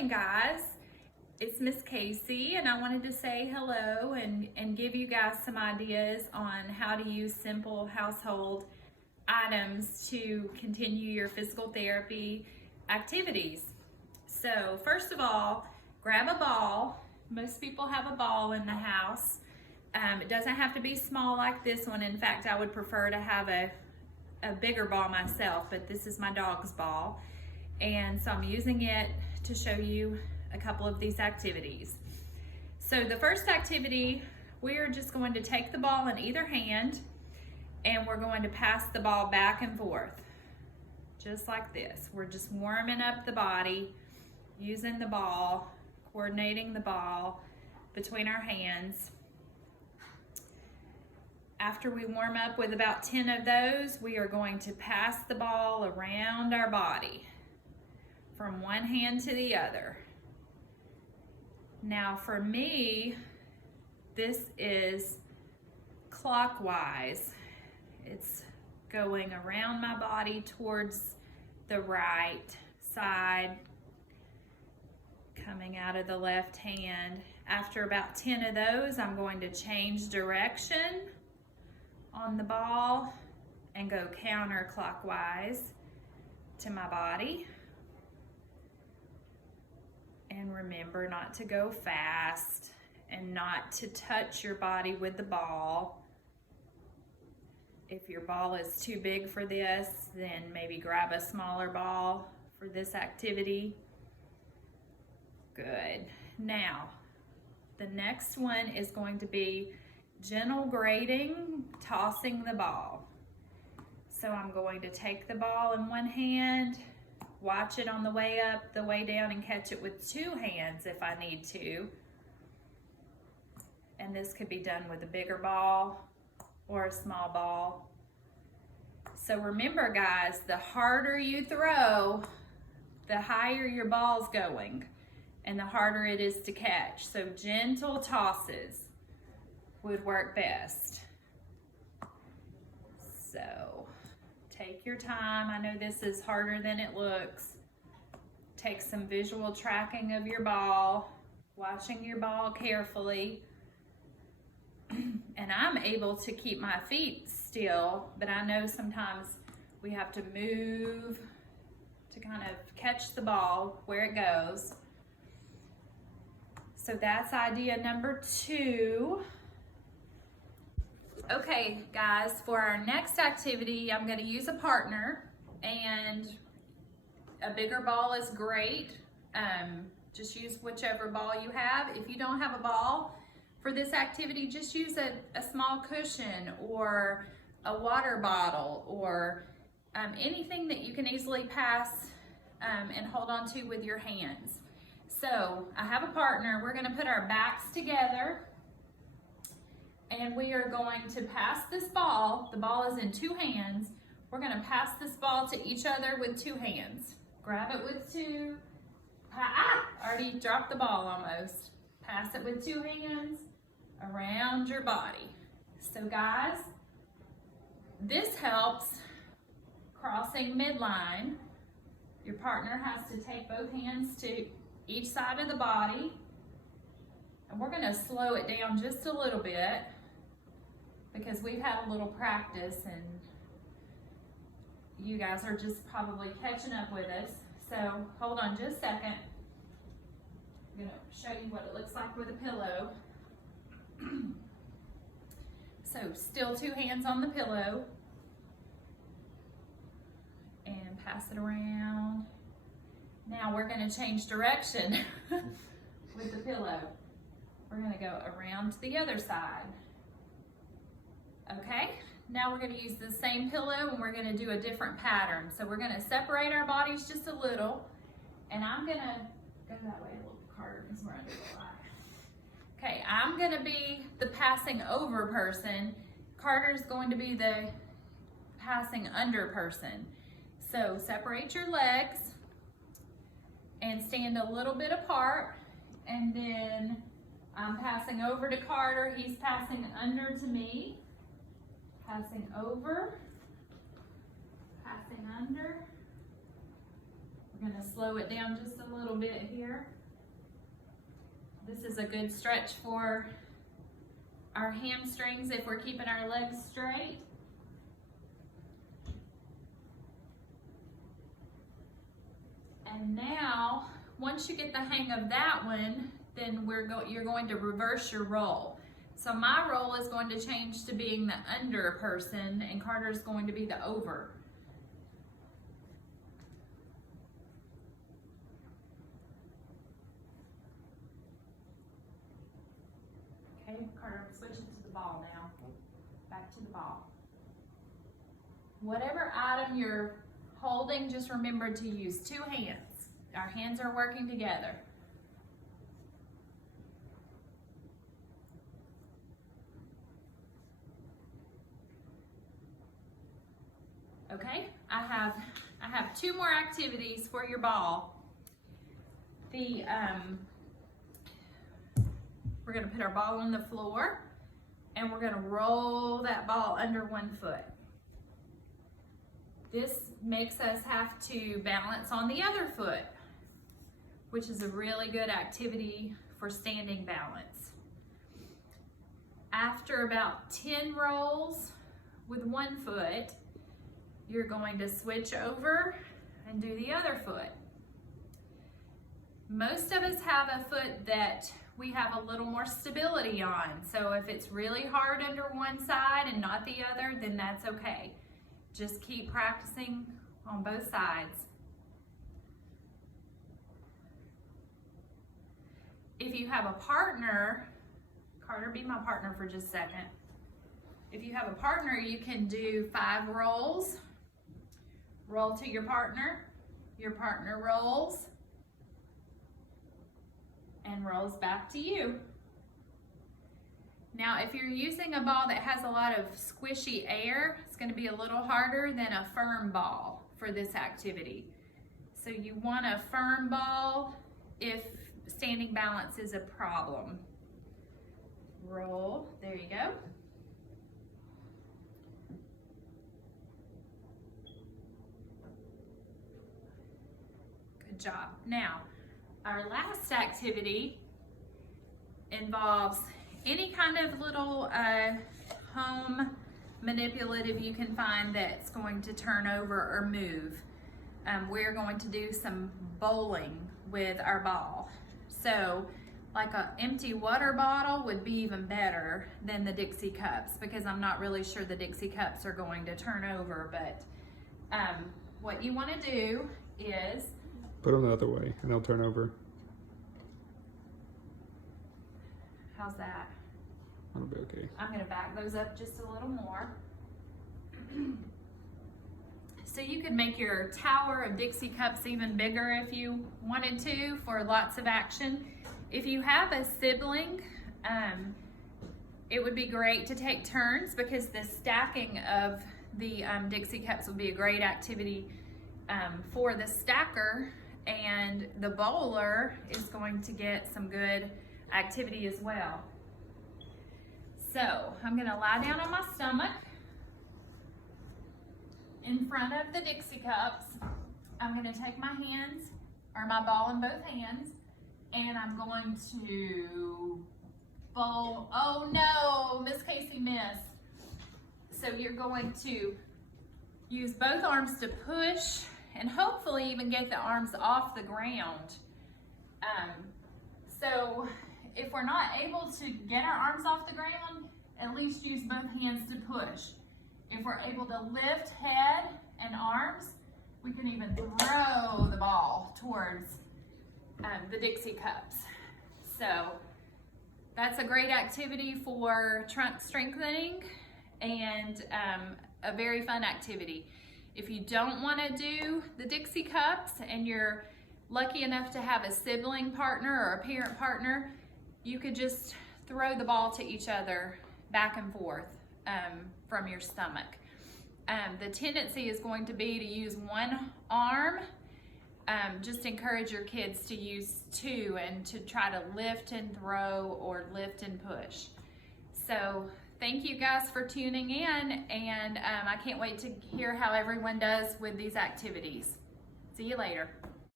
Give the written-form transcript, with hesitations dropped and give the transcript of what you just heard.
morning, guys. It's Miss Casey, and I wanted to say hello and give you guys some ideas on how to use simple household items to continue your physical therapy activities. So first of all, grab a ball. Most people have a ball in the house. It doesn't have to be small like this one. In fact, I would prefer to have a bigger ball myself, but this is my dog's ball. And so I'm using it to show you a couple of these activities. So the first activity, we are just going to take the ball in either hand and we're going to pass the ball back and forth, just like this. We're just warming up the body, using the ball, coordinating the ball between our hands. After we warm up with about 10 of those, we are going to pass the ball around our body from one hand to the other. Now for me, this is clockwise. It's going around my body towards the right side, coming out of the left hand. After about 10 of those, I'm going to change direction on the ball and go counterclockwise to my body. And remember not to go fast and not to touch your body with the ball. If your ball is too big for this, then maybe grab a smaller ball for this activity. Good. Now, the next one is going to be gentle grating, tossing the ball. So I'm going to take the ball in one hand, watch it on the way up, the way down, and catch it with two hands if I need to. And this could be done with a bigger ball or a small ball. So remember, guys, the harder you throw, the higher your ball's going and the harder it is to catch. So gentle tosses would work best. So take your time. I know this is harder than it looks. Take some visual tracking of your ball, watching your ball carefully. And I'm able to keep my feet still, but I know sometimes we have to move to kind of catch the ball where it goes. So that's idea number 2. Okay, guys, for our next activity, I'm going to use a partner, and a bigger ball is great. Just use whichever ball you have. If you don't have a ball for this activity, just use a small cushion or a water bottle or anything that you can easily pass and hold on to with your hands. So I have a partner. We're going to put our backs together. And we are going to pass this ball. The ball is in 2 hands. We're going to pass this ball to each other with 2 hands. Grab it with 2. Already dropped the ball almost. Pass it with 2 hands around your body. So guys, this helps crossing midline. Your partner has to take both hands to each side of the body. And we're going to slow it down just a little bit because we've had a little practice and you guys are just probably catching up with us. So hold on just a second. I'm going to show you what it looks like with a pillow. So still 2 hands on the pillow and pass it around. Now we're going to change direction with the pillow. We're going to go around to the other side. Okay, now we're going to use the same pillow and we're going to do a different pattern. So we're going to separate our bodies just a little, and I'm going to go that way a little, Carter, because we're under the light. Okay, I'm going to be the passing over person. Carter's going to be the passing under person. So separate your legs and stand a little bit apart, and then I'm passing over to Carter. He's passing under to me. Passing over, passing under. We're going to slow it down just a little bit here. This is a good stretch for our hamstrings if we're keeping our legs straight. And now, once you get the hang of that one, then you're going to reverse your roll. So my roll is going to change to being the under person, and Carter's going to be the over. Okay, Carter, I'm switching to the ball now. Back to the ball. Whatever item you're holding, just remember to use 2 hands. Our hands are working together. Okay, I have 2 more activities for your ball. We're gonna put our ball on the floor and we're gonna roll that ball under one foot. This makes us have to balance on the other foot, which is a really good activity for standing balance. After about 10 rolls with one foot, you're going to switch over and do the other foot. Most of us have a foot that we have a little more stability on. So if it's really hard under one side and not the other, then that's okay. Just keep practicing on both sides. If you have a partner, Carter, be my partner for just a second. If you have a partner, you can do 5 rolls. Roll to your partner rolls, and rolls back to you. Now, if you're using a ball that has a lot of squishy air, it's going to be a little harder than a firm ball for this activity. So you want a firm ball if standing balance is a problem. Roll, there you go. Good job. Now, our last activity involves any kind of little home manipulative you can find that's going to turn over or move. We're going to do some bowling with our ball. So like an empty water bottle would be even better than the Dixie cups, because I'm not really sure the Dixie cups are going to turn over, but what you want to do is put them the other way and they'll turn over. How's that? That'll be okay. I'm going to back those up just a little more. So you could make your tower of Dixie cups even bigger if you wanted to, for lots of action. If you have a sibling, it would be great to take turns, because the stacking of the Dixie cups would be a great activity for the stacker, and the bowler is going to get some good activity as well. So I'm going to lie down on my stomach in front of the Dixie cups. I'm going to take my hands, or my ball in both hands, and I'm going to bowl. Oh no, Miss Casey missed. So you're going to use both arms to push and hopefully even get the arms off the ground. So if we're not able to get our arms off the ground, at least use both hands to push. If we're able to lift head and arms, we can even throw the ball towards the Dixie cups. So that's a great activity for trunk strengthening, and a very fun activity. If you don't want to do the Dixie cups and you're lucky enough to have a sibling partner or a parent partner, you could just throw the ball to each other back and forth from your stomach. The tendency is going to be to use one arm. Just encourage your kids to use 2 and to try to lift and throw or lift and push. So thank you guys for tuning in, and I can't wait to hear how everyone does with these activities. See you later.